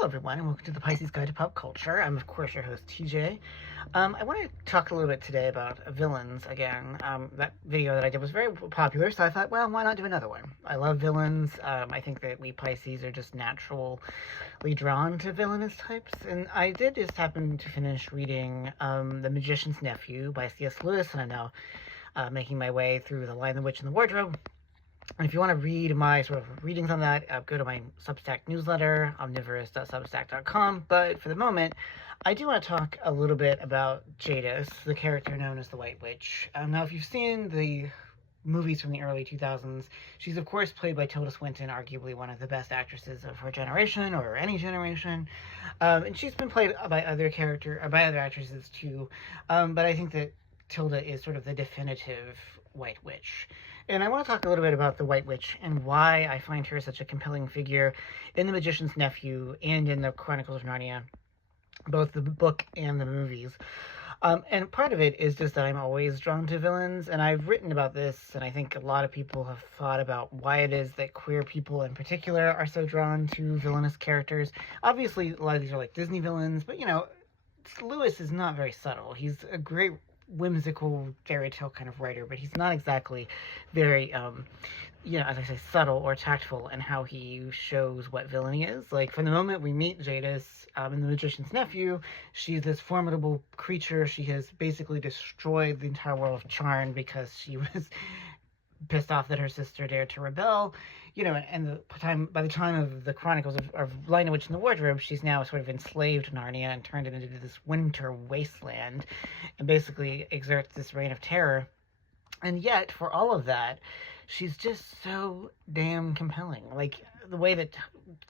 Hello everyone and welcome to the Pisces Guide to Pop Culture. I'm of course your host TJ. I want to talk a little bit today about villains again. That video that I did was very popular, so I thought, well, why not do another one? I love villains. I think that we Pisces are just naturally drawn to villainous types, and I did just happen to finish reading The Magician's Nephew by C.S. Lewis, and I'm now making my way through The Lion, the Witch, and the Wardrobe. And if you want to read my sort of readings on that, go to my Substack newsletter, omnivorous.substack.com. But for the moment, I do want to talk a little bit about Jadis, the character known as the White Witch. Now, if you've seen the movies from the early 2000s, she's of course played by Tilda Swinton, arguably one of the best actresses of her generation, or any generation. And she's been played by other actresses too. But I think that Tilda is sort of the definitive White Witch. And I want to talk a little bit about the White Witch and why I find her such a compelling figure in The Magician's Nephew and in the Chronicles of Narnia, both the book and the movies. And part of it is just that I'm always drawn to villains, and I've written about this, and I think a lot of people have thought about why it is that queer people in particular are so drawn to villainous characters. Obviously, a lot of these are like Disney villains, but, you know, Lewis is not very subtle. He's a great whimsical fairy tale kind of writer, but he's not exactly very as I say, subtle or tactful in how he shows what villainy is. Like, from the moment we meet Jadis in The Magician's Nephew, she's this formidable creature. She has basically destroyed the entire world of Charn because she was pissed off that her sister dared to rebel. You know, and by the time of the Chronicles of Lion, the Witch, and the Wardrobe, she's now sort of enslaved Narnia and turned it into this winter wasteland and basically exerts this reign of terror. And yet, for all of that, she's just so damn compelling. Like, the way that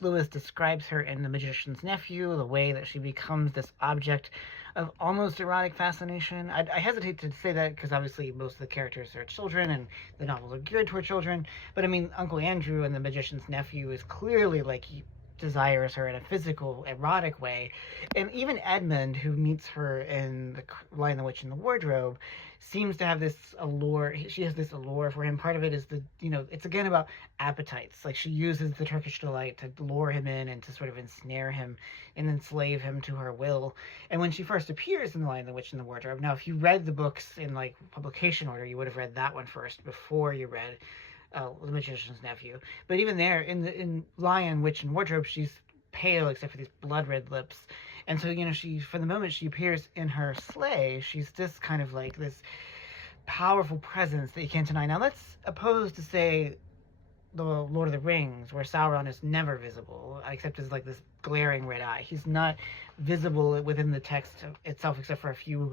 Lewis describes her in The Magician's Nephew, the way that she becomes this object of almost erotic fascination. I hesitate to say that because obviously most of the characters are children and the novels are geared toward children. But I mean, Uncle Andrew in The Magician's Nephew is clearly like he desires her in a physical, erotic way. And even Edmund, who meets her in The Lion, the Witch, and the Wardrobe, seems to have this allure. She has this allure for him. Part of it is it's again about appetites. Like, she uses the Turkish delight to lure him in and to sort of ensnare him and enslave him to her will. And when she first appears in The Lion, the Witch, and the Wardrobe, now if you read the books in like publication order, you would have read that one first before you read The Magician's Nephew. But even there, in Lion, Witch, and Wardrobe, she's pale except for these blood red lips. And so, for the moment she appears in her sleigh, she's just kind of like this powerful presence that you can't deny. Now, that's opposed to, say, the Lord of the Rings, where Sauron is never visible, except as like this glaring red eye. He's not visible within the text itself, except for a few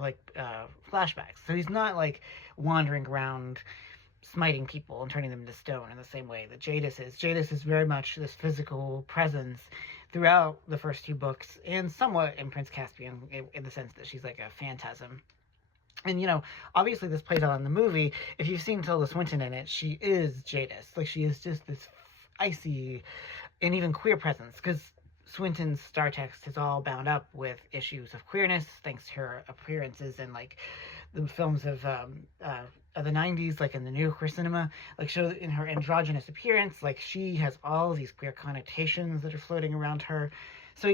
flashbacks. So he's not like wandering around smiting people and turning them into stone in the same way that Jadis is. Jadis is very much this physical presence throughout the first two books, and somewhat in Prince Caspian, in the sense that she's like a phantasm. And, obviously this plays out in the movie. If you've seen Tilda Swinton in it, she is Jadis. Like, she is just this icy and even queer presence, because Swinton's star text is all bound up with issues of queerness, thanks to her appearances in, like, the films of the 90s, like in the new queer cinema, like, show in her androgynous appearance, like, she has all these queer connotations that are floating around her. So,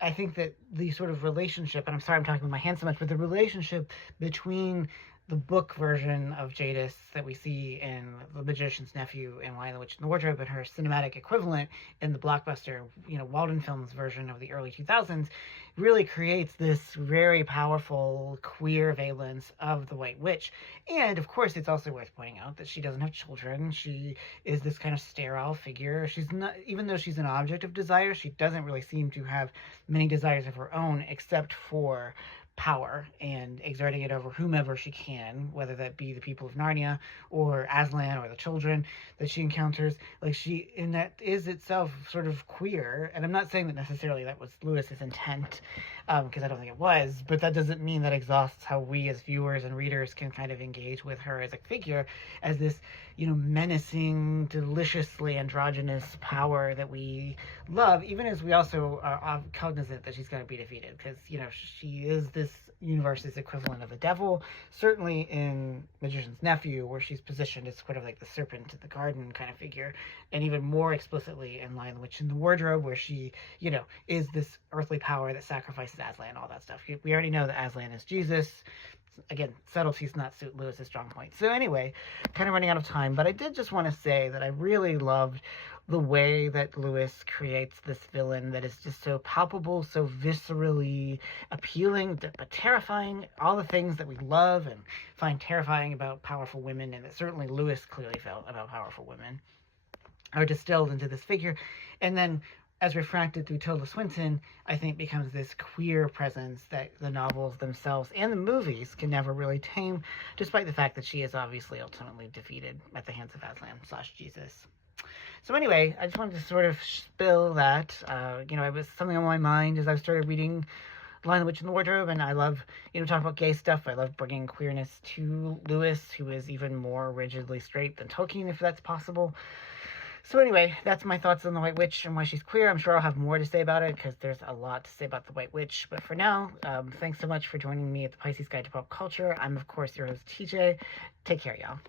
I think that the sort of relationship, and I'm sorry I'm talking with my hand so much, but the relationship between the book version of Jadis that we see in The Magician's Nephew and Lion, the Witch, and the Wardrobe, and her cinematic equivalent in the blockbuster, Walden Films version of the early 2000s, really creates this very powerful queer valence of the White Witch. And, of course, it's also worth pointing out that she doesn't have children. She is this kind of sterile figure. She's not, even though she's an object of desire, she doesn't really seem to have many desires of her own, except for power and exerting it over whomever she can, whether that be the people of Narnia or Aslan or the children that she encounters. Like, and that is itself sort of queer. And I'm not saying that necessarily that was Lewis's intent, because I don't think it was, but that doesn't mean that exhausts how we as viewers and readers can kind of engage with her as a figure, as this, menacing, deliciously androgynous power that we love, even as we also are cognizant that she's going to be defeated, because, she is this universe's equivalent of the devil. Certainly in Magician's Nephew, where she's positioned as sort of like the serpent in the garden kind of figure, and even more explicitly in Lion, the Witch, and the Wardrobe, where she, is this earthly power that sacrifices Aslan, all that stuff. We already know that Aslan is Jesus. Again, subtleties not suit Lewis's strong point. So anyway, kind of running out of time, but I did just want to say that I really loved the way that Lewis creates this villain that is just so palpable, so viscerally appealing, but terrifying. All the things that we love and find terrifying about powerful women, and that certainly Lewis clearly felt about powerful women, are distilled into this figure. And then, as refracted through Tilda Swinton, I think becomes this queer presence that the novels themselves and the movies can never really tame, despite the fact that she is obviously ultimately defeated at the hands of Aslan/Jesus. So anyway, I just wanted to sort of spill that. It was something on my mind as I started reading Lion, the Witch, and the Wardrobe, and I love, talking about gay stuff. I love bringing queerness to Lewis, who is even more rigidly straight than Tolkien, if that's possible. So anyway, that's my thoughts on the White Witch and why she's queer. I'm sure I'll have more to say about it, because there's a lot to say about the White Witch. But for now, thanks so much for joining me at the Pisces Guide to Pop Culture. I'm, of course, your host, TJ. Take care, y'all.